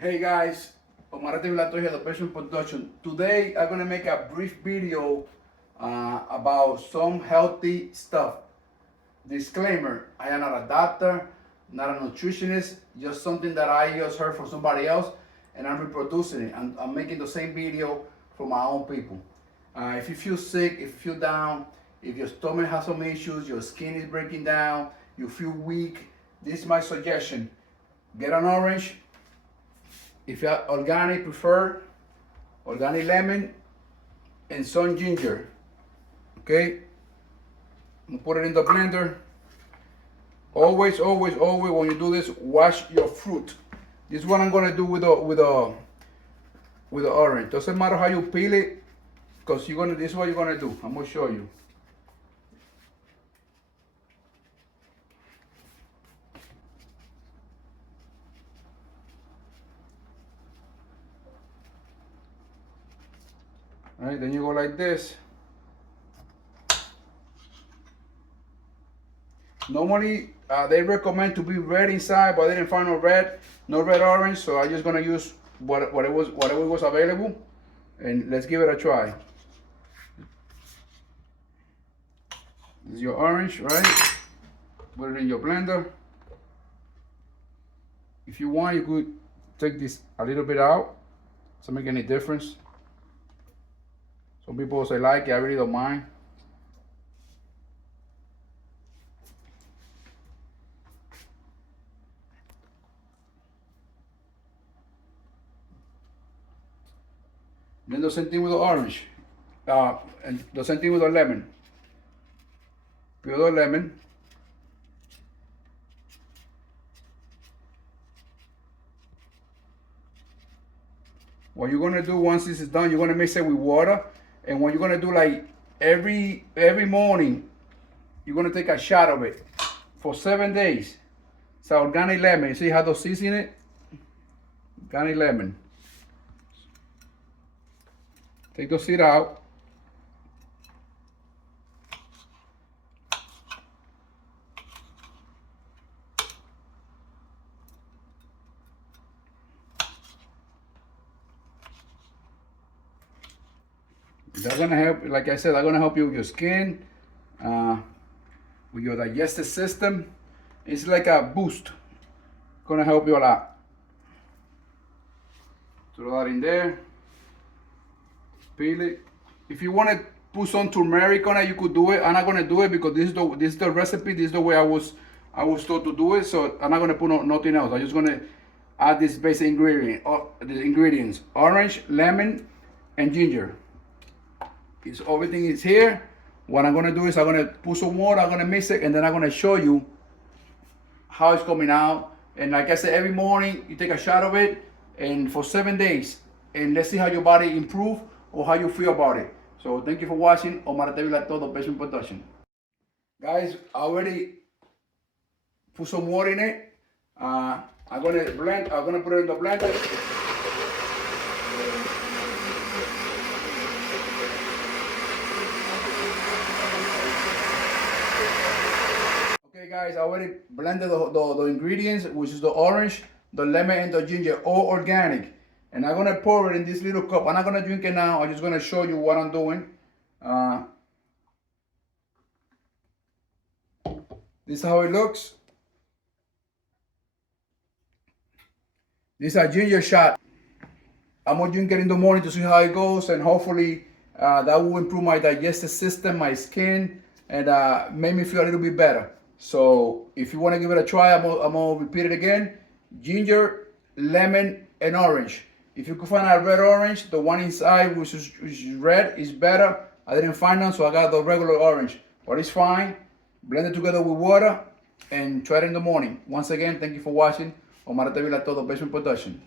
Hey guys, Omarete Vilato here, the Passion Production. Today I'm gonna make a brief video about some healthy stuff. Disclaimer, I am not a doctor, not a nutritionist, just something that I just heard from somebody else and I'm reproducing it. I'm making the same video for my own people. If you feel sick, if you feel down, if your stomach has some issues, your skin is breaking down, you feel weak, this is my suggestion. Get an orange. If you are organic, prefer organic lemon and some ginger. Okay, I'm gonna put it in the blender. Always when you do this, wash your fruit. This is what I'm gonna do with the orange. Doesn't matter how you peel it, because this is what you're gonna do. I'm gonna show you. All right, then you go like this. Normally, they recommend to be red inside, but I didn't find no red orange, so I'm just gonna use whatever was available, and let's give it a try. This is your orange, right? Put it in your blender. If you want, you could take this a little bit out. Doesn't make any difference. Some people say like it, I really don't mind. Then the same thing with the orange. And the same thing with the lemon. Peel the lemon. What you're gonna do once this is done, you're gonna mix it with water. And what you're gonna do, like every morning, you're gonna take a shot of it for 7 days. It's organic lemon. You see how those seeds in it? Organic lemon. Take those seeds out. That's gonna help, like I said, that's gonna help you with your skin, with your digestive system. It's like a boost. Gonna help you a lot. Throw that in there. Peel it. If you want to put some turmeric on it, you could do it. I'm not gonna do it because this is the recipe. This is the way I was told to do it. So I'm not gonna put nothing else. I'm just gonna add this basic ingredient, the ingredients: orange, lemon, and ginger. Everything is here. What I'm gonna do is I'm gonna put some water, I'm gonna mix it, and then I'm gonna show you how it's coming out. And like I said, every morning you take a shot of it, and for 7 days, and let's see how your body improve or how you feel about it. So thank you for watching. Omarete Vilato, the Passion Production. Guys, I already put some water in it. I'm gonna blend. I'm gonna put it in the blender. Okay guys, I already blended the ingredients, which is the orange, the lemon, and the ginger, all organic. And I'm gonna pour it in this little cup. I'm not gonna drink it now, I'm just gonna show you what I'm doing. This is how it looks. This is a ginger shot. I'm gonna drink it in the morning to see how it goes, and hopefully that will improve my digestive system, my skin, and make me feel a little bit better. So if you want to give it a try, I'm gonna repeat it again: ginger, lemon, and orange. If you can find a red orange, the one inside which is red is better. I didn't find none, so I got the regular orange, but it's fine. Blend it together with water and try it in the morning. Once again, thank you for watching. Omarete Vilato, the Passion Production.